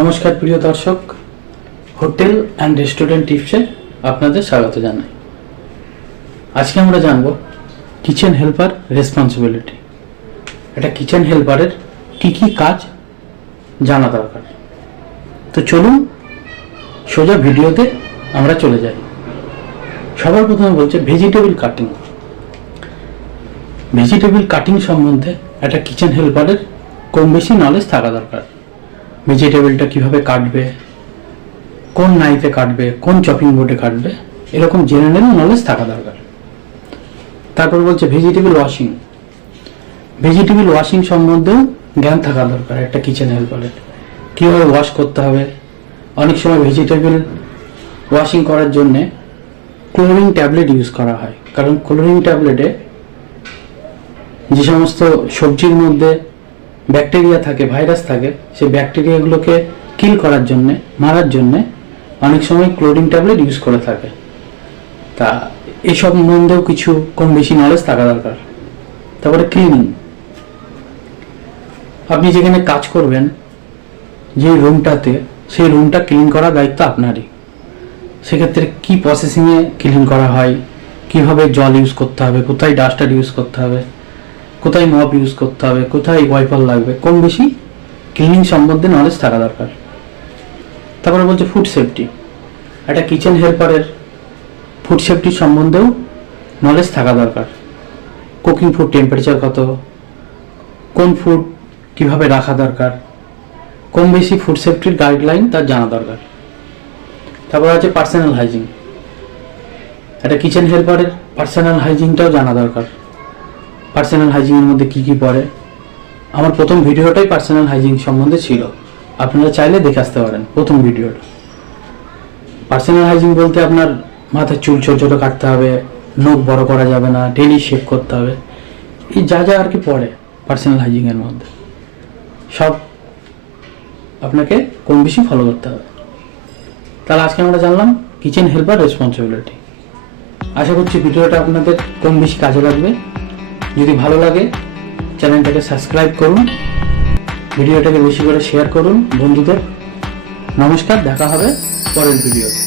নমস্কার প্রিয় দর্শক, হোটেল অ্যান্ড রেস্টুরেন্ট টিপসে আপনাদের স্বাগত জানাই। আজকে আমরা জানব কিচেন হেল্পার রেসপন্সিবিলিটি। একটা কিচেন হেল্পারের কি কি কাজ জানা দরকার। তো চলুন সোজা ভিডিওতে আমরা চলে যাই। সবার প্রথমে বলছে ভেজিটেবল কাটিং। ভেজিটেবল কাটিং সম্বন্ধে একটা কিচেন হেল্পারের কম বেশি নলেজ থাকা দরকার। ভেজিটেবলটা কিভাবে কাটবে, কোন নাইফে কাটবে, কোন চপিং বোর্ডে কাটবে, এরকম জেনারেল নলেজ থাকা দরকার। তারপর বলছে ভেজিটেবল ওয়াশিং। ভেজিটেবল ওয়াশিং সম্বন্ধেও জ্ঞান থাকা দরকার একটা কিচেন হেল্পারের। কীভাবে ওয়াশ করতে হবে। অনেক সময় ভেজিটেবল ওয়াশিং করার জন্যে ক্লোরিন ট্যাবলেট ইউজ করা হয়, কারণ ক্লোরিন ট্যাবলেটে যে সমস্ত সবজির মধ্যে ব্যাকটেরিয়া থাকে, ভাইরাস থাকে, সেই ব্যাকটেরিয়াগুলোকে কিল করার জন্যে, মারার জন্যে অনেক সময় ক্লোরিন ট্যাবলেট ইউজ করে থাকে। তা এই সম্বন্ধেও কিছু কম বেশি নলেজ থাকা দরকার। তারপরে ক্লিনিং। আপনি যেখানে কাজ করবেন, যে রুমটাতে, সেই রুমটা ক্লিন করার দায়িত্ব আপনারই। সেক্ষেত্রে কি প্রসেসিংয়ে ক্লিন করা হয়, কিভাবে জল ইউজ করতে হবে, কোথায় ডাস্টার ইউজ করতে হবে, কোথায় মপ ইউজ করতে হবে, কোথায় ওয়াইপার লাগবে, কম বেশি ক্লিনিং সম্বন্ধে নলেজ থাকা দরকার। তারপরে বলছে ফুড সেফটি। একটা কিচেন হেল্পারের ফুড সেফটি সম্বন্ধেও নলেজ থাকা দরকার। কুকিং ফুড টেম্পারেচার কত, কোন ফুড কিভাবে রাখা দরকার, কম বেশি ফুড সেফটির গাইডলাইন তার জানা দরকার। তারপর আছে পার্সোনাল হাইজিন। একটা কিচেন হেল্পারের পার্সোনাল হাইজিনটাও জানা দরকার। পার্সোনাল হাইজিনের মধ্যে কি কি পড়ে। আমার প্রথম ভিডিওটাই পার্সোনাল হাইজিন সম্বন্ধে ছিল, আপনারা চাইলে দেখে আসতে পারেন প্রথম ভিডিওটা। পার্সোনাল হাইজিন বলতে আপনার মাথার চুল ছোট ছোট কাটতে হবে, নখ বড় করা যাবে না, ডেইলি শেভ করতে হবে, এই যা যা আর কি পড়ে পার্সোনাল হাইজিনের মধ্যে, সব আপনাকে কম বেশি ফলো করতে হবে। তাহলে আজকে আমরা জানলাম কিচেন হেল্পার রেসপন্সিবিলিটি। আশা করছি ভিডিওটা আপনাদের কম বেশি কাজে লাগবে। যদি ভালো লাগে চ্যানেলটাকে সাবস্ক্রাইব করুন, ভিডিওটাকে বেশি করে শেয়ার করুন বন্ধুদের। নমস্কার, দেখা হবে পরের ভিডিওতে।